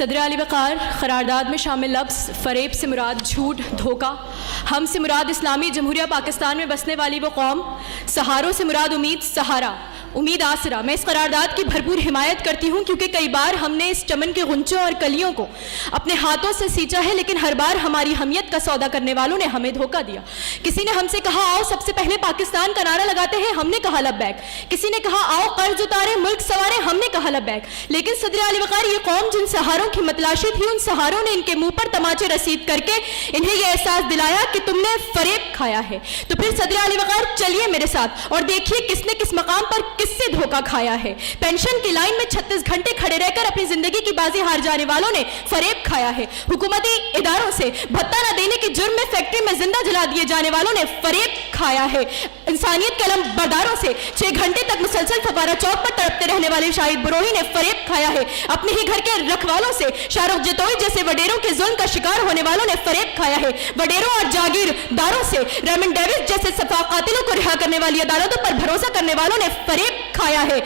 صدر اعلی وقار، قرارداد میں شامل لفظ فریب سے مراد جھوٹ، دھوکہ، ہم سے مراد اسلامی جمہوریہ پاکستان میں بسنے والی وہ قوم، سہاروں سے مراد امید، سہارا، امید، آسرا۔ میں اس قرارداد کی بھرپور حمایت کرتی ہوں کیونکہ کئی بار ہم نے اس چمن کے غنچوں اور کلیوں کو اپنے ہاتھوں سے سینچا ہے، لیکن ہر بار ہماری حمیت کا سودا کرنے والوں نے ہمیں دھوکہ دیا۔ کسی نے ہم سے کہا آؤ سب سے پہلے پاکستان کا نعرہ لگاتے ہیں، ہم نے کہا لبیک۔ کسی نے کہا آؤ قرض اتارے ملک سنوارے، ہم نے کہا لبیک۔ لیکن صدر اعلی وقار، یہ قوم جن سہاروں کی متلاشی تھی، ان سہاروں نے ان کے منہ پر تماچے رسید کر کے انہیں یہ احساس دلایا کہ تم نے فریب کھایا ہے۔ تو پھر صدر اعلی وقار چلیے میرے ساتھ اور دیکھیے کس نے کس مقام پر کس سے دھوکہ کھایا ہے۔ پینشن کی لائن میں 36 گھنٹے کھڑے رہ کر اپنی زندگی کی بازی ہار جانے والوں نے فریب کھایا ہے۔ حکومتی اداروں سے بھتہ نہ دینے کے جرم میں فیکٹری میں زندہ جلا دیے جانے والوں نے فریب کھایا ہے۔ انسانیت کے علم برداروں سے 6 گھنٹے تک مسلسل فوارہ چوک پر تڑپتے رہنے والے شاہد بروہی نے فریب کھایا ہے۔ اپنے ہی گھر کے رکھوالوں سے شاہ رخ جتوئی جیسے وڈیروں کے ظلم کا شکار ہونے والوں نے فریب کھایا ہے۔ وڈیروں اور جاگیرداروں سے ریمنڈ ڈیوس جیسے صفا قاتلوں کو رہا کرنے والی عدالتوں پر بھروسہ کرنے والوں نے فریب کھایا ہے۔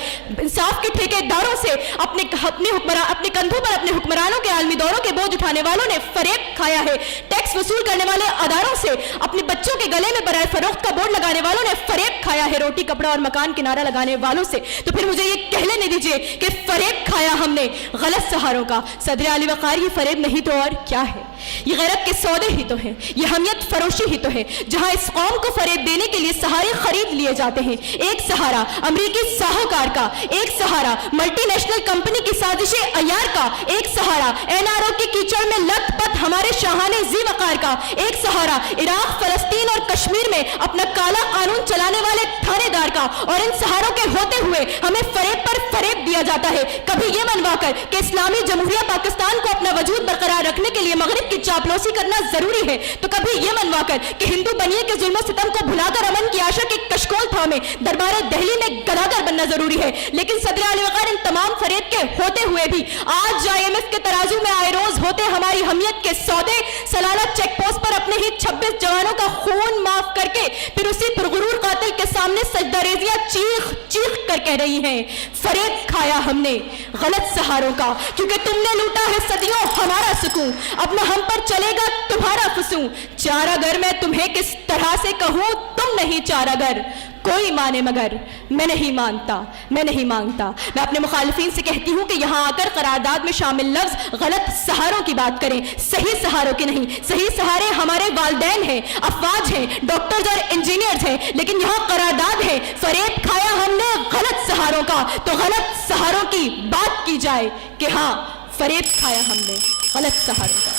انصاف کے ٹھیکیداروں سے اپنے کندھوں پر اپنے حکمرانوں کے عالمی دوروں کے بوجھ اٹھانے والوں نے فریب کھایا ہے۔ ٹیکس وصول کرنے والے اداروں سے اپنے بچوں کے گلے میں برائے فروخت کا بورڈ لگانے والوں نے فریب کھایا ہے۔ روٹی کپڑا اور مکان کے نعرہ لگانے والوں سے تو پھر مجھے یہ کہہ لینے دیجئے کہ فریب کھایا ہم نے غلط سہاروں کا۔ صدر اعلی وقار، یہ فریب نہیں تو اور کیا ہے؟ یہ غیرت کے سودے ہی تو ہیں، یہ حمیت فروشی ہی تو ہے، جہاں اس قوم کو فریب دینے کے لیے سہارے خرید لیے جاتے ہیں۔ ایک سہارا امریکی ساہوکار کا، ایک سہارا ملٹی نیشنل کمپنی کی سازش عیار کا، ایک سہارا NRO کی کیچڑ میں لت پت ہمارے شاہانے ذی وقار کا، ایک سہارا عراق، فلسطین اور کشمیر میں اپنا کالا قانون چلانے والے تھانے دار کا۔ اور ان سہاروں کے ہوتے ہوئے ہمیں فریب پر فریب دیا جاتا ہے، کبھی یہ منوا کر کہ اسلامی جمہوریہ پاکستان کو اپنا وجود برقرار رکھنے کے لیے مغرب کی چاپلوسی کرنا ضروری ہے، تو کبھی یہ منوا کر کہ ہندو بنیے کے ظلم و ستم کو بھلا کر امن کی آشا کی کشکول تھامے دربار دہلی میں گداگر بننا ضروری ہے۔ لیکن صدر اعلی وقار، ان تمام فریب کے ہوتے ہوئے بھی آج IMF کے ترازو میں آئے روز ہوتے ہماری حمیت کے سودے، سلالہ چیک پوسٹ پر اپنے ہی 26 جوانوں کا خون معاف کر کے پھر اسی پرغرور قاتل کے سامنے سجدہ ریزیاں چیخ چیخ کر کہہ رہی ہیں فریب کھایا ہم نے غلط سہاروں کا، کیونکہ تم نے لوٹا ہے صدیوں ہمارا سکون، اب نہ ہم پر چلے گا تمہارا فسون۔ چارہ گر میں تمہیں کس طرح سے کہوں، تم نہیں چارہ گر، کوئی مانے مگر میں نہیں مانتا، میں نہیں مانگتا۔ میں اپنے مخالفین سے کہتی ہوں کہ یہاں آ کر قرارداد میں شامل لفظ غلط سہاروں کی بات کریں، صحیح سہاروں کی نہیں۔ صحیح سہارے ہمارے والدین ہیں، افواج ہیں، ڈاکٹرز اور انجینئرز ہیں، لیکن یہاں قرارداد ہے فریب کھایا ہم نے غلط سہاروں کا۔ تو غلط سہاروں کی بات کی جائے کہ ہاں فریب کھایا ہم نے غلط سہاروں کا۔